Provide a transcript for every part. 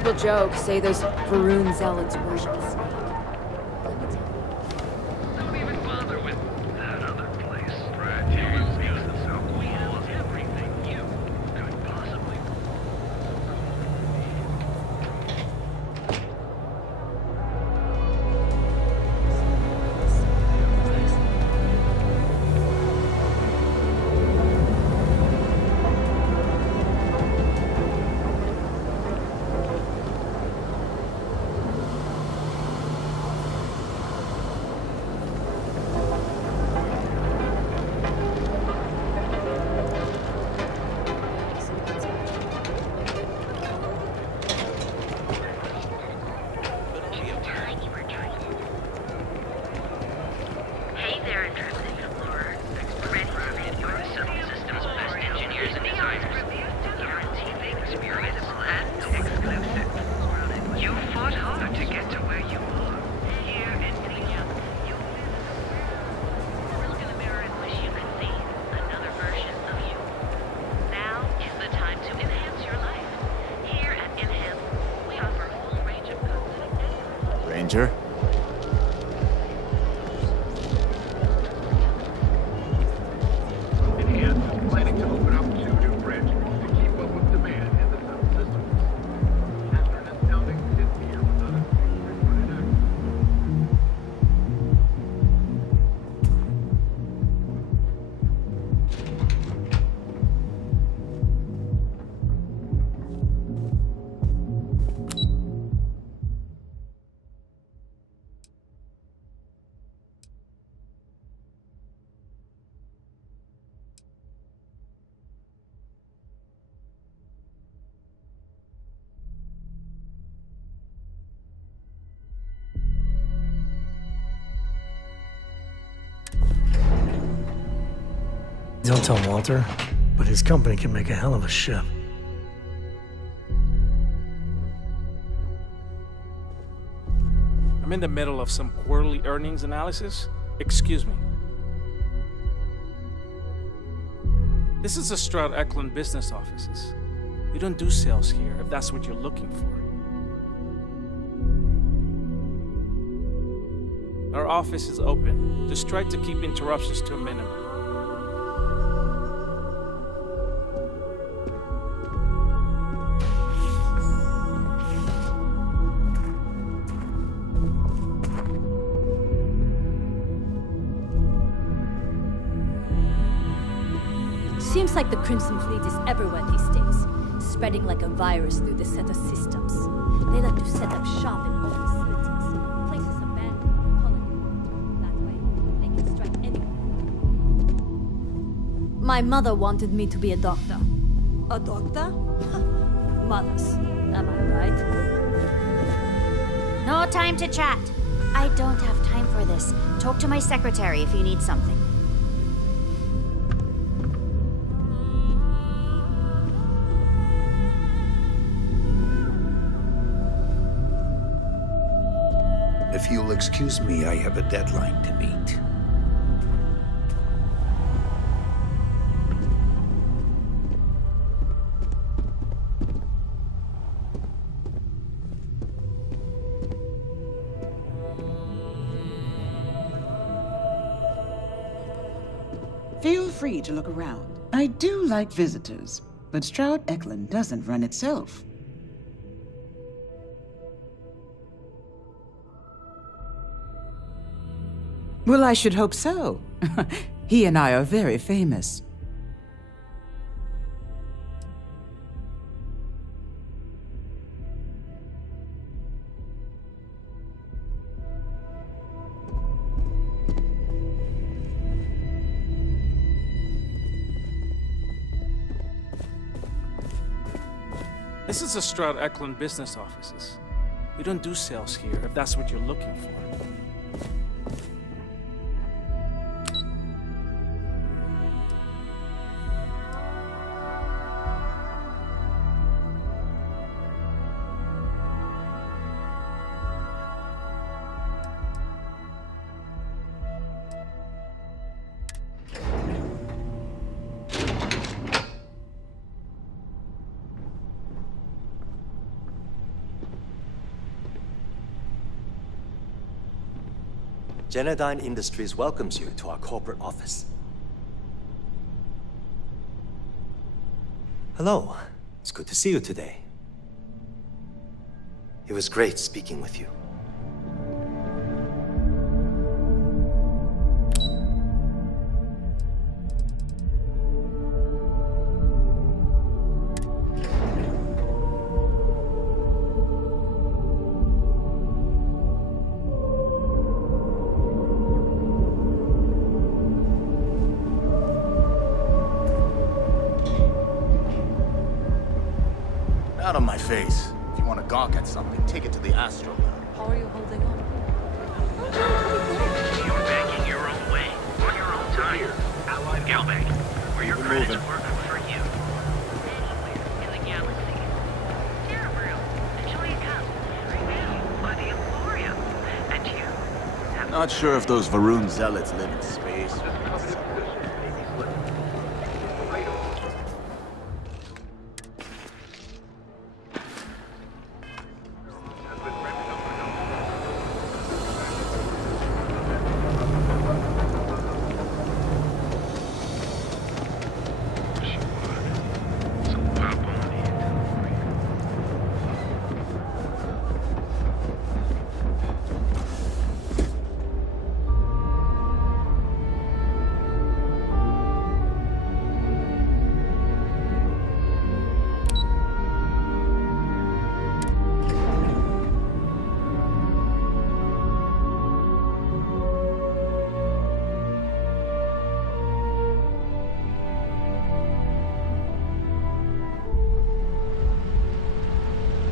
People joke, say those Varun zealots worship us. Don't even bother with that other place. Right here, we have everything you could possibly. Ranger? Enhance is planning to open up 2 new branches to keep up with demand in the cell system. Catherine is sounding 50 here with us. Reported active. Don't tell Walter, but his company can make a hell of a ship. I'm in the middle of some quarterly earnings analysis. Excuse me. This is the Stroud Eklund business offices. We don't do sales here, if that's what you're looking for. Our office is open. Just try to keep interruptions to a minimum. Seems like the Crimson Fleet is everywhere these days, spreading like a virus through the set of systems. They like to set up shop in old facilities, places abandoned, colonies. That way, they can strike anyone. My mother wanted me to be a doctor. A doctor? Mothers, am I right? No time to chat. I don't have time for this. Talk to my secretary if you need something. If you'll excuse me, I have a deadline to meet. Feel free to look around. I do like visitors, but Stroud Eklund doesn't run itself. Well, I should hope so. He and I are very famous. This is the Stroud Eklund business offices. We don't do sales here, if that's what you're looking for. Genedyne Industries welcomes you to our corporate office. Hello. It's good to see you today. It was great speaking with you. Out of my face. If you want to gawk at something, take it to the Astro Lab. How are you holding on? You're banking your own way, on your own time. Allied Galbank, where your credits work for you. Anywhere in the galaxy. Cerebral, enjoy a cup. Right now, by the Emporium. And you. Not sure if those Varun zealots live in space.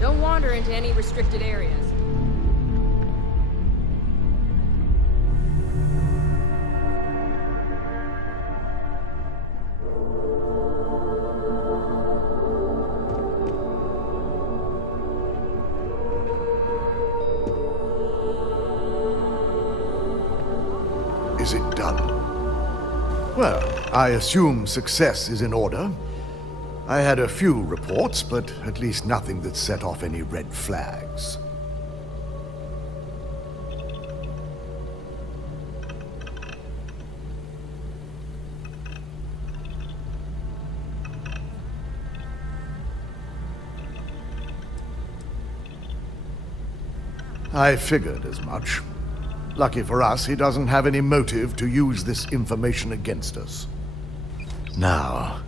Don't wander into any restricted areas. Is it done? Well, I assume success is in order. I had a few reports, but at least nothing that set off any red flags. I figured as much. Lucky for us, he doesn't have any motive to use this information against us. Now,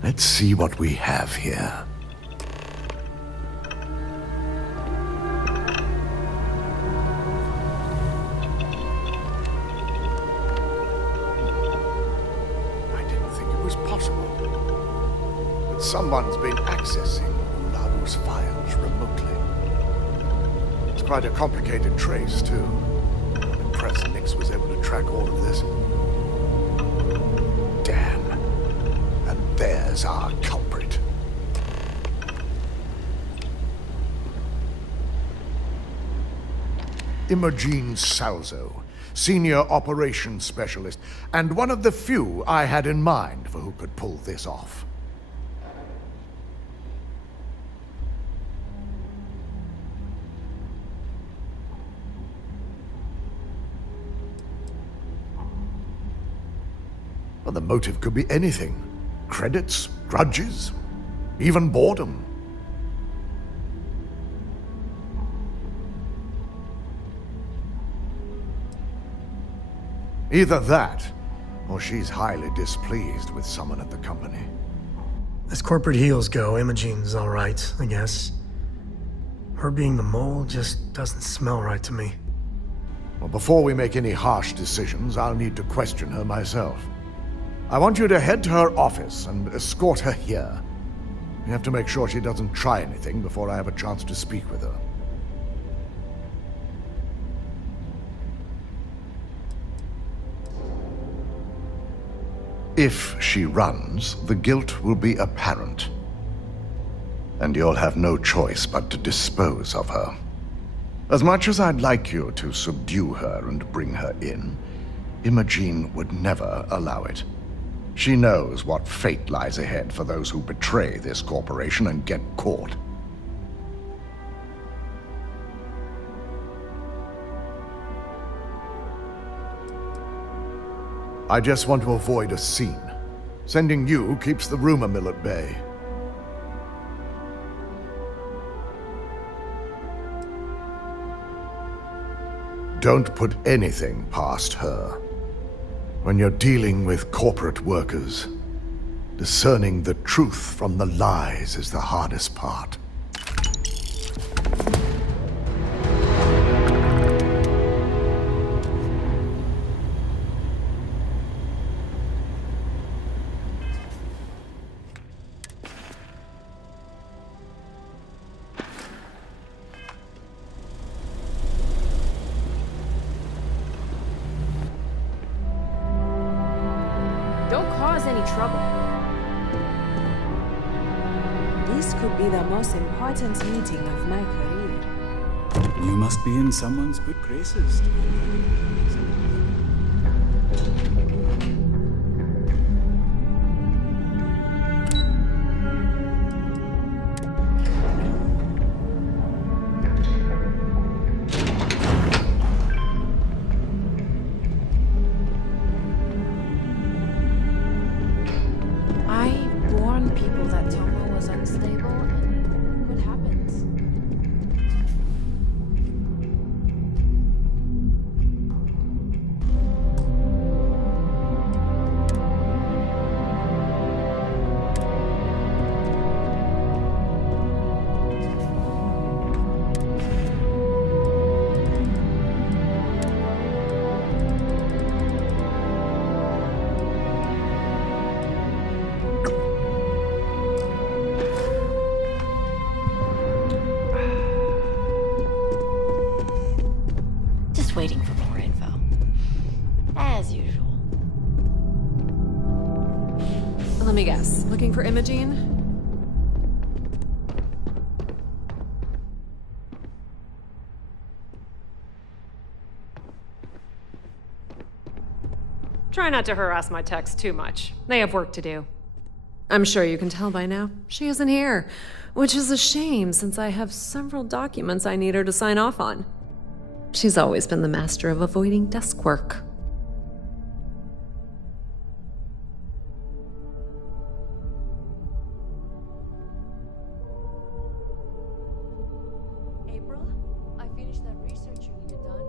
let's see what we have here. I didn't think it was possible. But someone's been accessing Ularu's files remotely. It's quite a complicated trace, too. I'm impressed Nix was able to track all of this. Damn. And there's our culprit. Imogene Salzo, Senior Operations Specialist, and one of the few I had in mind for who could pull this off. Well, the motive could be anything. Credits, grudges, even boredom. Either that, or she's highly displeased with someone at the company. As corporate heels go, Imogene's all right, I guess. Her being the mole just doesn't smell right to me. Well, before we make any harsh decisions, I'll need to question her myself. I want you to head to her office and escort her here. You have to make sure she doesn't try anything before I have a chance to speak with her. If she runs, the guilt will be apparent. And you'll have no choice but to dispose of her. As much as I'd like you to subdue her and bring her in, Imogene would never allow it. She knows what fate lies ahead for those who betray this corporation and get caught. I just want to avoid a scene. Sending you keeps the rumor mill at bay. Don't put anything past her. When you're dealing with corporate workers, discerning the truth from the lies is the hardest part. Don't cause any trouble. This could be the most important meeting of my career. You must be in someone's good graces. I warned people that Tomo was unstable, and what happens? Just waiting for more info. As usual. Let me guess. Looking for Imogene? Try not to harass my techs too much. They have work to do. I'm sure you can tell by now. She isn't here, which is a shame since I have several documents I need her to sign off on. She's always been the master of avoiding desk work. April, I finished that research you needed done.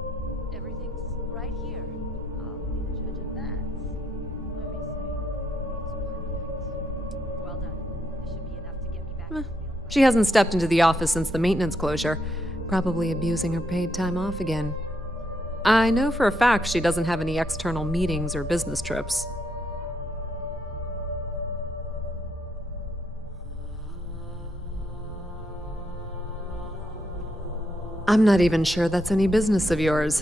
Everything's right here. I'll be the judge of that. Let me see. It's perfect. Well done. This should be enough to get me back to the field. She hasn't stepped into the office since the maintenance closure, probably abusing her paid time off again. I know for a fact she doesn't have any external meetings or business trips. I'm not even sure that's any business of yours,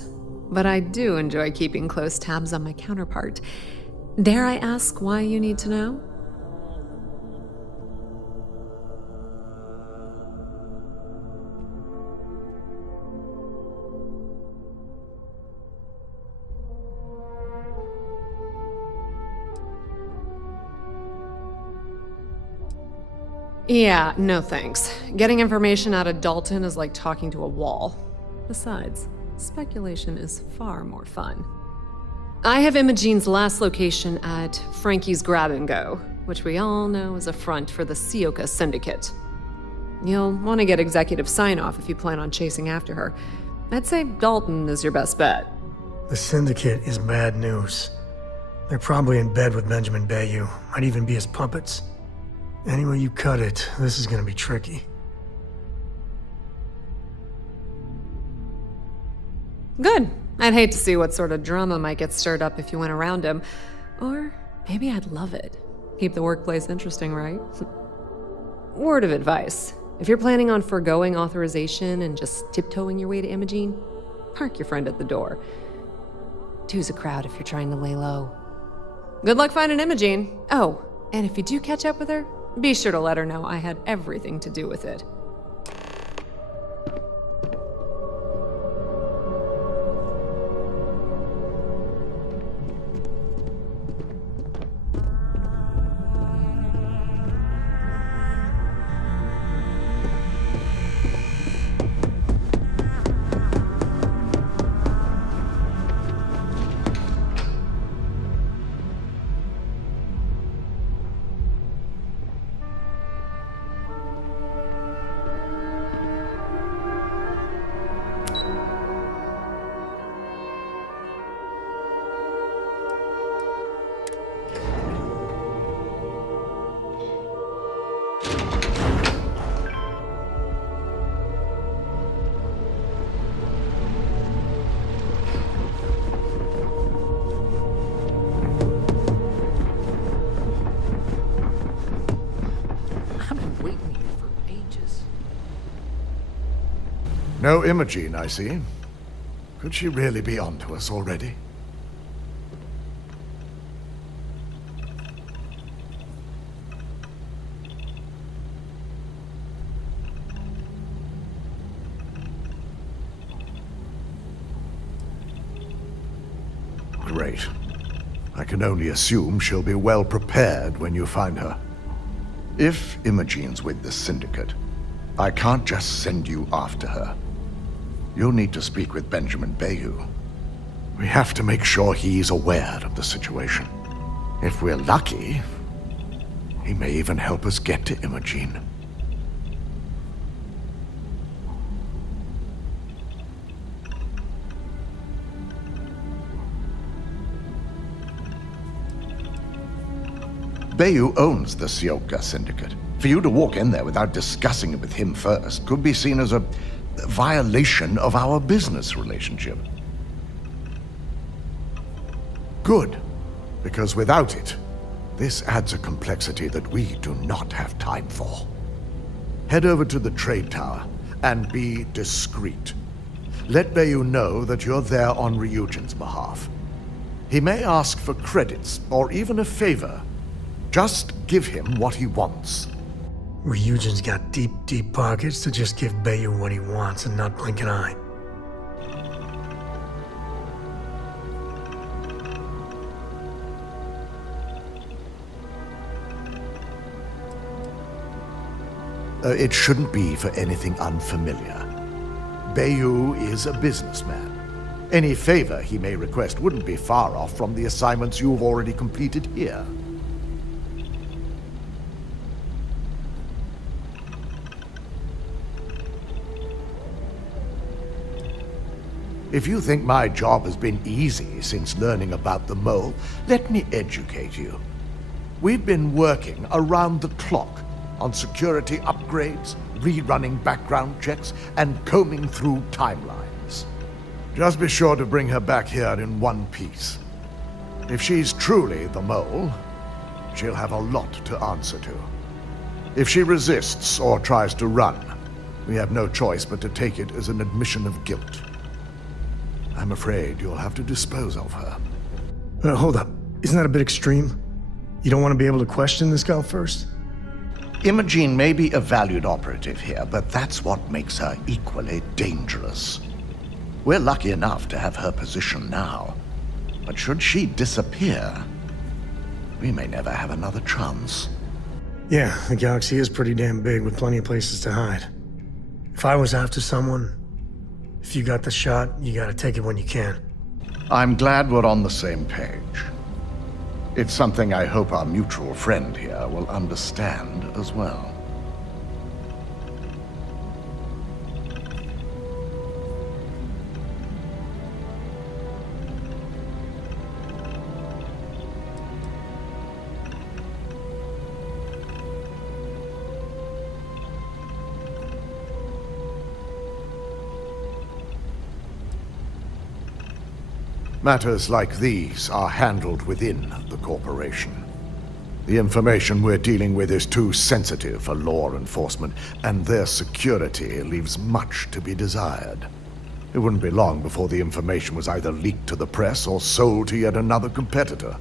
but I do enjoy keeping close tabs on my counterpart. Dare I ask why you need to know? Yeah, no thanks. Getting information out of Dalton is like talking to a wall. Besides, speculation is far more fun. I have Imogene's last location at Frankie's Grab and Go, which we all know is a front for the Sioka Syndicate. You'll want to get executive sign-off if you plan on chasing after her. I'd say Dalton is your best bet. The Syndicate is bad news. They're probably in bed with Benjamin Bayou. Might even be his puppets. Any way you cut it, this is gonna be tricky. Good. I'd hate to see what sort of drama might get stirred up if you went around him. Or maybe I'd love it. Keep the workplace interesting, right? Word of advice. If you're planning on foregoing authorization and just tiptoeing your way to Imogene, park your friend at the door. Two's a crowd if you're trying to lay low. Good luck finding Imogene. Oh, and if you do catch up with her, be sure to let her know I had everything to do with it. ages. No Imogene, I see. Could she really be onto us already? Great. I can only assume she'll be well prepared when you find her. If Imogene's with the Syndicate, I can't just send you after her. You'll need to speak with Benjamin Bayou. We have to make sure he's aware of the situation. If we're lucky, he may even help us get to Imogene. Bayou owns the Sioka Syndicate. For you to walk in there without discussing it with him first could be seen as a violation of our business relationship. Good, because without it, this adds a complexity that we do not have time for. Head over to the trade tower and be discreet. Let Bayou know that you're there on Ryujin's behalf. He may ask for credits or even a favor. Just give him what he wants. Ryujin's got deep, deep pockets to just give Bayou what he wants and not blink an eye. It shouldn't be for anything unfamiliar. Bayou is a businessman. Any favor he may request wouldn't be far off from the assignments you've already completed here. If you think my job has been easy since learning about the mole, let me educate you. We've been working around the clock on security upgrades, rerunning background checks, and combing through timelines. Just be sure to bring her back here in one piece. If she's truly the mole, she'll have a lot to answer to. If she resists or tries to run, we have no choice but to take it as an admission of guilt. I'm afraid you'll have to dispose of her. Hold up. Isn't that a bit extreme? You don't want to be able to question this gal first? Imogene may be a valued operative here, but that's what makes her equally dangerous. We're lucky enough to have her position now. But should she disappear, we may never have another chance. Yeah, the galaxy is pretty damn big with plenty of places to hide. If I was after someone, if you got the shot, you gotta take it when you can. I'm glad we're on the same page. It's something I hope our mutual friend here will understand as well. Matters like these are handled within the corporation. The information we're dealing with is too sensitive for law enforcement, and their security leaves much to be desired. It wouldn't be long before the information was either leaked to the press or sold to yet another competitor.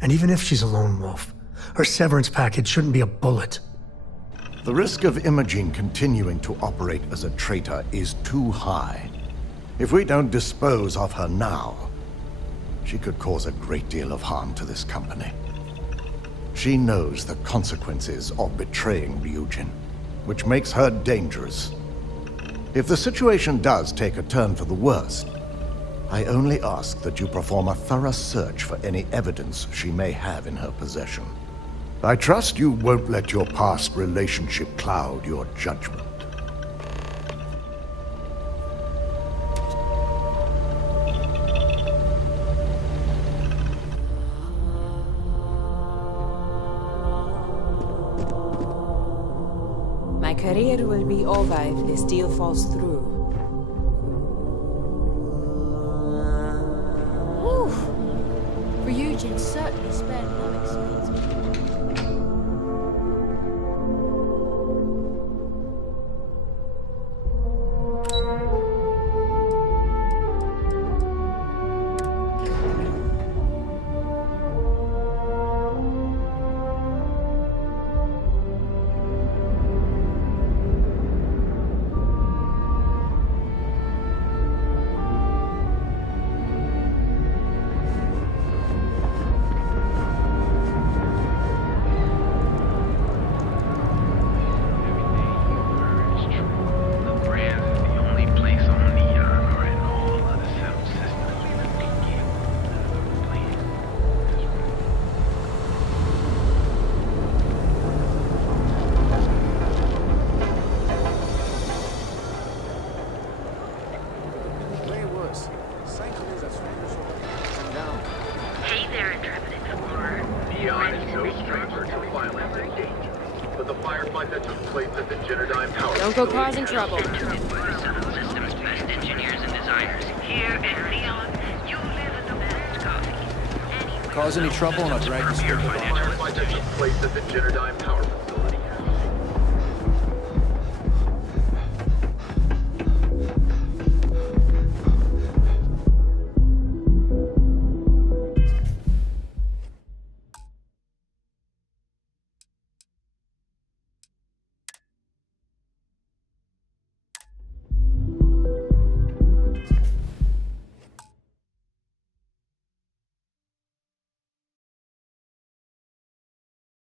And even if she's a lone wolf, her severance package shouldn't be a bullet. The risk of Imogene continuing to operate as a traitor is too high. If we don't dispose of her now, she could cause a great deal of harm to this company. She knows the consequences of betraying Ryujin, which makes her dangerous. If the situation does take a turn for the worst, I only ask that you perform a thorough search for any evidence she may have in her possession. I trust you won't let your past relationship cloud your judgment. My career will be over if this deal falls through. Whew. Ryujin certainly spared no expense. Neon is no stranger to violence and danger. But the firefight that took place at the Generdine Power Don't go causing trouble. Systems best engineers and designers. Here in Neon, you live in the best coffee. Cause any trouble and I'll drag you straight to the firefight that took place at the Generdine Power Facility